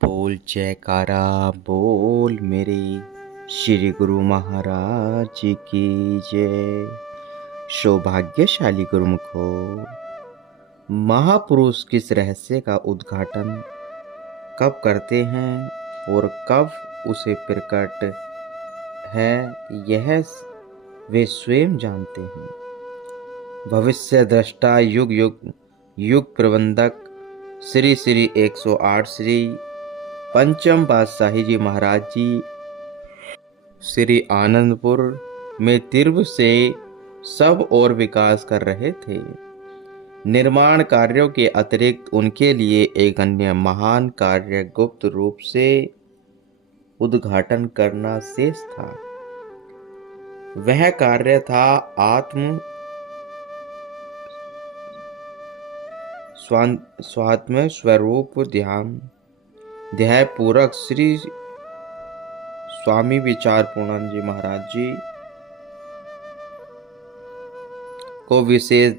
बोल जयकारा बोल मेरे श्री गुरु महाराज की जय। सौभाग्यशाली गुरुमुखो, महापुरुष किस रहस्य का उद्घाटन कब करते हैं और कब उसे प्रकट है, यह वे स्वयं जानते हैं। भविष्य दृष्टा युग युग युग प्रबंधक श्री श्री 108 श्री पंचम पातशाही जी महाराज जी श्री आनंदपुर में तीव्र से सब और विकास कर रहे थे। निर्माण कार्यों के अतिरिक्त उनके लिए एक अन्य महान कार्य गुप्त रूप से उद्घाटन करना शेष था। वह कार्य था आत्म स्वात्म स्वरूप ध्यान पूर्वक श्री स्वामी विचार पूर्णानंद जी महाराज जी को विशेष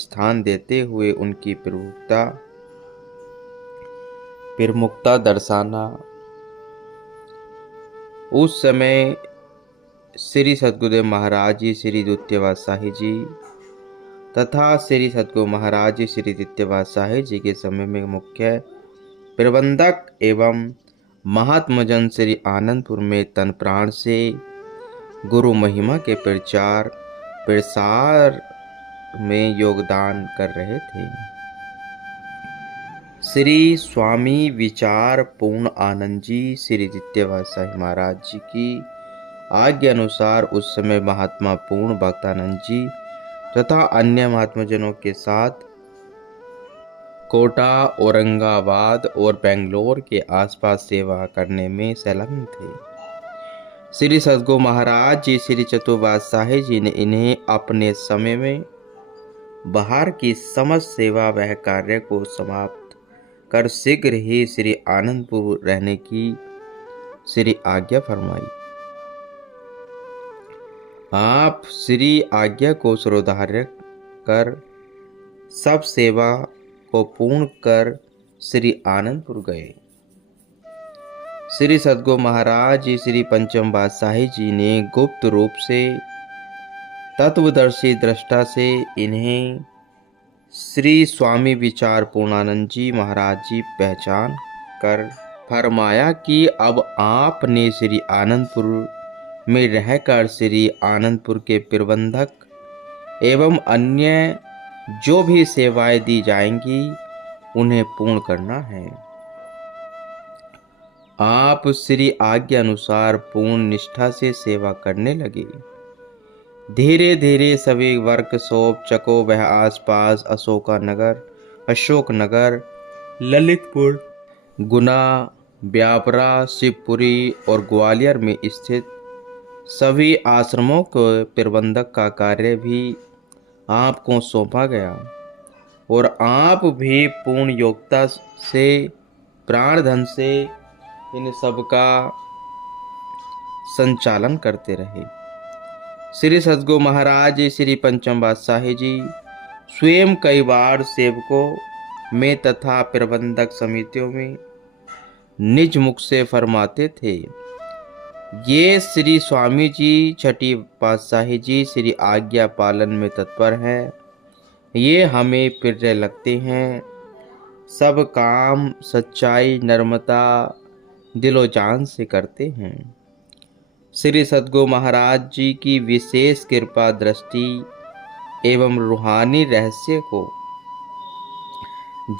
स्थान देते हुए उनकी प्रमुखता दर्शाना। उस समय श्री सद्गुरुदेव महाराज जी श्री द्वितीय पातशाही जी तथा श्री सद्गुरु महाराज जी श्री द्वितीय पातशाही जी के समय में मुख्य प्रबंधक एवं महात्मजन श्री आनंदपुर में तन प्राण से गुरु महिमा के प्रचार प्रसार में योगदान कर रहे थे। श्री स्वामी विचार पूर्ण आनंद जी श्री द्वितीय पातशाही महाराज जी की आज्ञा अनुसार उस समय महात्मा पूर्ण भक्तानंद जी तथा अन्य महात्माजनों के साथ कोटा, औरंगाबाद और बेंगलोर के आसपास सेवा करने में संलग्न थे। श्री सद्गुरु महाराज जी श्री चतुर्थ पातशाही जी ने इन्हें अपने समय में बाहर की समस्त सेवा वह कार्य को समाप्त कर शीघ्र ही श्री आनंदपुर रहने की श्री आज्ञा फरमाई। आप श्री आज्ञा को श्रोधार्य कर सब सेवा को पूर्ण कर श्री आनंदपुर गए। श्री सद्गुरु महाराज जी श्री पंचम पातशाही जी ने गुप्त रूप से तत्वदर्शी दृष्टा से इन्हें श्री स्वामी विचार पूर्णानंद जी महाराज जी पहचान कर फरमाया कि अब आपने श्री आनंदपुर में रहकर श्री आनंदपुर के प्रबंधक एवं अन्य जो भी सेवाएं दी जाएंगी उन्हें पूर्ण करना है। आप श्री आज्ञा अनुसार पूर्ण निष्ठा से सेवा करने लगे। धीरे धीरे सभी वर्कशॉप चको वह आसपास अशोक नगर, ललितपुर, गुना, ब्यापरा, शिवपुरी और ग्वालियर में स्थित सभी आश्रमों के प्रबंधक का कार्य भी आपको सौंपा गया और आप भी पूर्ण योग्यता से प्राण धन से इन सब का संचालन करते रहे। श्री सद्गुरु महाराज श्री पंचम पातशाही जी स्वयं कई बार सेवकों में तथा प्रबंधक समितियों में निज मुख से फरमाते थे, ये श्री स्वामी जी छठी पातशाही जी श्री आज्ञा पालन में तत्पर हैं, ये हमें प्रिय लगते हैं। सब काम सच्चाई नर्मता दिलो जान से करते हैं। श्री सद्गुरु महाराज जी की विशेष कृपा दृष्टि एवं रूहानी रहस्य को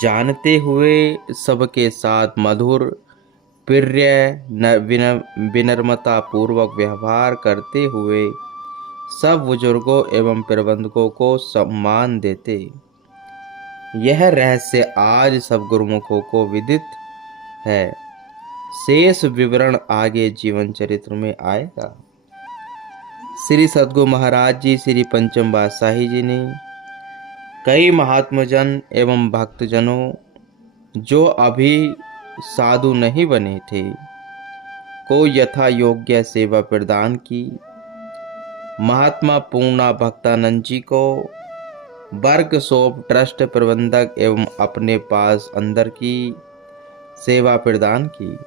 जानते हुए सबके साथ मधुर प्रिय विनम्रता पूर्वक व्यवहार करते हुए सब बुजुर्गों एवं प्रबंधकों को सम्मान देते। यह रहस्य आज सब गुरुमुखों को विदित है। शेष विवरण आगे जीवन चरित्र में आएगा। श्री सद्गुरु महाराज जी श्री पंचम पातशाही जी ने कई महात्मजन एवं भक्तजनों जो अभी साधु नहीं बने थे को यथा योग्य सेवा प्रदान की। महात्मा पूर्णा भक्तानंद जी को वर्कशॉप ट्रस्ट प्रबंधक एवं अपने पास अंदर की सेवा प्रदान की।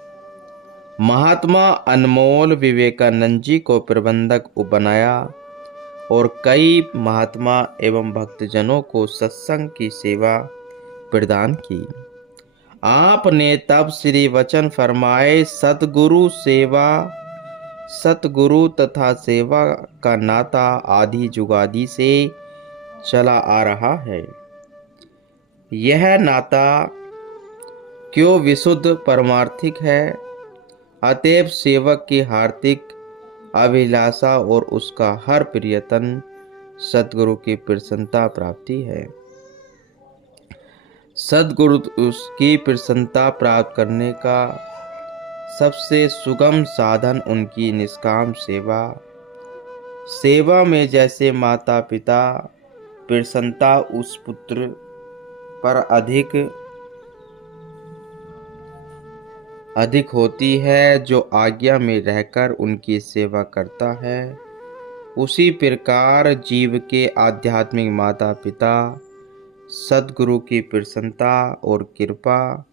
महात्मा अनमोल विवेकानंद जी को प्रबंधक बनाया और कई महात्मा एवं भक्तजनों को सत्संग की सेवा प्रदान की। आपने तब श्री वचन फरमाए, सतगुरु तथा सेवा का नाता आदि जुगादि से चला आ रहा है। यह नाता क्यों विशुद्ध परमार्थिक है। अतएव सेवक की हार्दिक अभिलाषा और उसका हर प्रयत्न सतगुरु की प्रसन्नता प्राप्ति है। सतगुरु उसकी प्रसन्नता प्राप्त करने का सबसे सुगम साधन उनकी निष्काम सेवा में जैसे माता पिता प्रसन्नता उस पुत्र पर अधिक होती है जो आज्ञा में रहकर उनकी सेवा करता है, उसी प्रकार जीव के आध्यात्मिक माता पिता सद्गुरु की प्रसन्नता और कृपा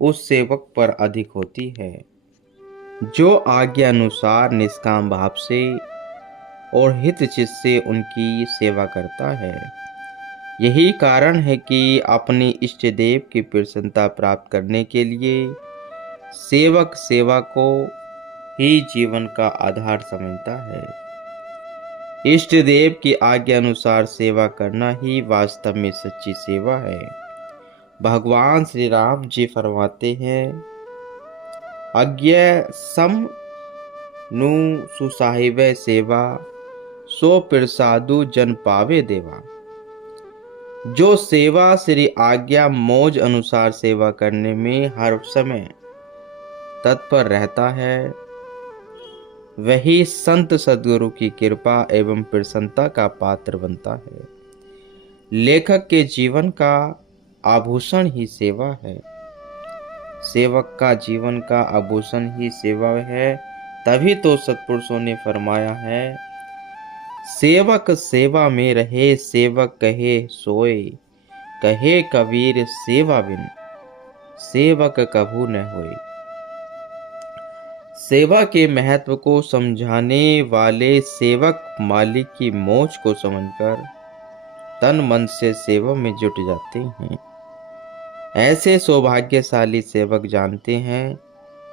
उस सेवक पर अधिक होती है जो आज्ञा अनुसार निष्काम भाव से और हित चित्त से उनकी सेवा करता है। यही कारण है कि अपने इष्ट देव की प्रसन्नता प्राप्त करने के लिए सेवक सेवा को ही जीवन का आधार समझता है। इष्ट देव की आज्ञा अनुसार सेवा करना ही वास्तव में सच्ची सेवा है। भगवान श्री राम जी फरमाते हैं, अज्ञा सम नु सुसाहिबे सेवा सो प्रसादु जन पावे देवा। जो सेवा श्री आज्ञा मौज अनुसार सेवा करने में हर समय तत्पर रहता है, वही संत सद्गुरु की कृपा एवं प्रसन्नता का पात्र बनता है। लेखक के जीवन का आभूषण ही सेवा है। सेवक का जीवन का आभूषण ही सेवा है। तभी तो सत्पुरुषों ने फरमाया है, सेवक सेवा में रहे सेवक कहे सोए, कहे कबीर सेवा बिन सेवक कभू न होए। सेवा के महत्व को समझाने वाले सेवक मालिक की मौज को समझकर तन मन से सेवा में जुट जाते हैं। ऐसे सौभाग्यशाली सेवक जानते हैं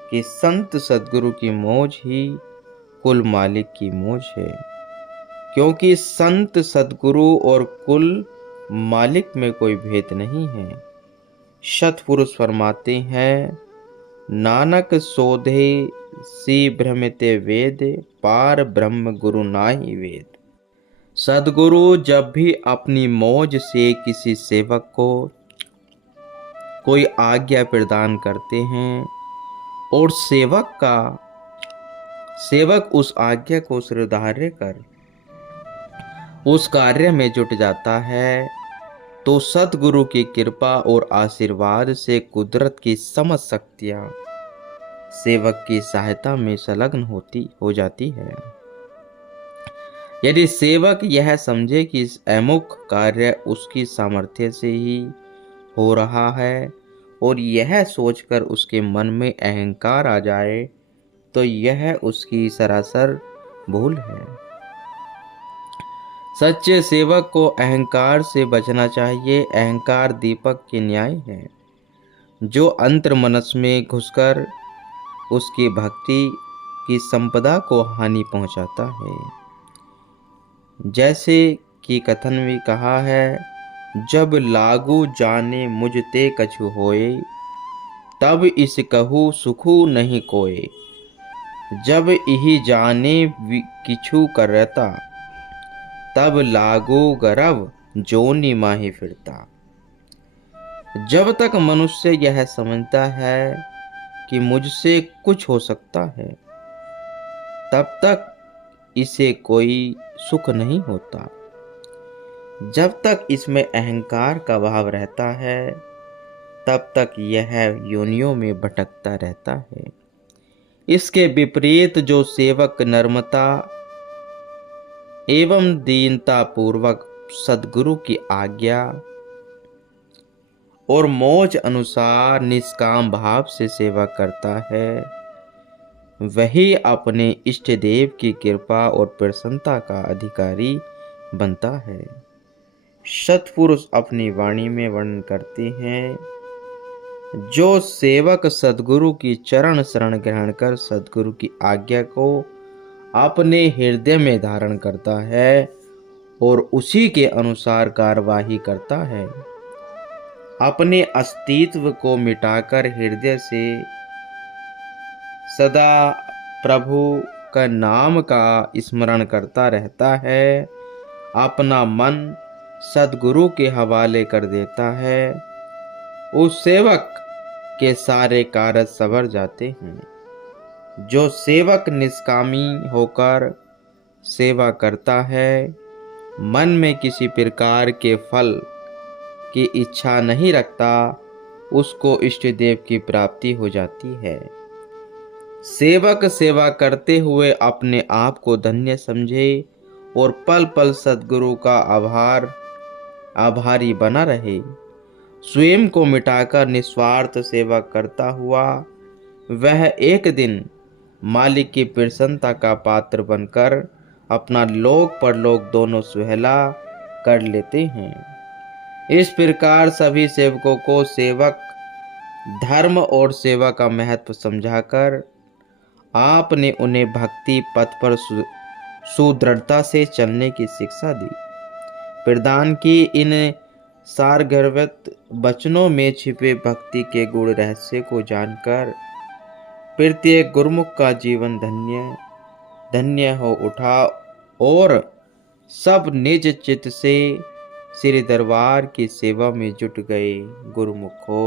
कि संत सद्गुरु की मौज ही कुल मालिक की मौज है, क्योंकि संत सद्गुरु और कुल मालिक में कोई भेद नहीं है। सतपुरुष फरमाते हैं, नानक सोधे सी भ्रमिते वेद, पार ब्रह्म गुरु नाहि वेद। सद्गुरु जब भी अपनी मौज से किसी सेवक को कोई आज्ञा प्रदान करते हैं और सेवक उस आज्ञा को स्वीकार कर उस कार्य में जुट जाता है, तो सतगुरु की कृपा और आशीर्वाद से कुदरत की समस्त शक्तियां सेवक की सहायता में संलग्न हो जाती है। यदि सेवक यह समझे कि अमुक कार्य उसकी सामर्थ्य से ही हो रहा है और यह सोचकर उसके मन में अहंकार आ जाए, तो यह उसकी सरासर भूल है। सच्चे सेवक को अहंकार से बचना चाहिए। अहंकार दीपक के न्याय है जो अंतर मनस में घुसकर उसकी भक्ति की संपदा को हानि पहुंचाता है। जैसे कि कथन में कहा है, जब लागू जाने मुझ ते कछु होए, तब इस कहू सुखू नहीं कोए। जब इही जाने किछु करता, तब लागू गर्व जोनि माही फिरता। जब तक मनुष्य यह समझता है कि मुझसे कुछ हो सकता है, तब तक इसे कोई सुख नहीं होता। जब तक इसमें अहंकार का भाव रहता है, तब तक यह योनियों में भटकता रहता है। इसके विपरीत जो सेवक नम्रता एवं दीनता पूर्वक सद्गुरु की आज्ञा और मौज अनुसार निष्काम भाव से सेवा करता है, वही अपने इष्ट देव की कृपा और प्रसन्नता का अधिकारी बनता है। सत्पुरुष अपनी वाणी में वर्णन करते हैं, जो सेवक सद्गुरु की चरण शरण ग्रहण कर सद्गुरु की आज्ञा को अपने हृदय में धारण करता है और उसी के अनुसार कार्यवाही करता है, अपने अस्तित्व को मिटाकर हृदय से सदा प्रभु का नाम का स्मरण करता रहता है, अपना मन सद्गुरु के हवाले कर देता है, उस सेवक के सारे कार्य सवर जाते हैं। जो सेवक निष्कामी होकर सेवा करता है, मन में किसी प्रकार के फल की इच्छा नहीं रखता, उसको इष्ट देव की प्राप्ति हो जाती है। सेवक सेवा करते हुए अपने आप को धन्य समझे और पल पल सद्गुरु का आभारी बना रहे। स्वयं को मिटाकर निस्वार्थ सेवा करता हुआ वह एक दिन मालिक की प्रसन्नता का पात्र बनकर अपना लोक परलोक दोनों सुहेला कर लेते हैं। इस प्रकार सभी सेवकों को सेवक धर्म और सेवा का महत्व समझाकर आपने उन्हें भक्ति पथ पर सुदृढ़ता से चलने की शिक्षा दी। प्रदान की इन सारगर्भित वचनों में छिपे भक्ति के गुण रहस्य को जानकर प्रत्येक गुरुमुख का जीवन धन्य धन्य हो उठा और सब निज चित्त से श्री दरबार की सेवा में जुट गए। गुरुमुखो।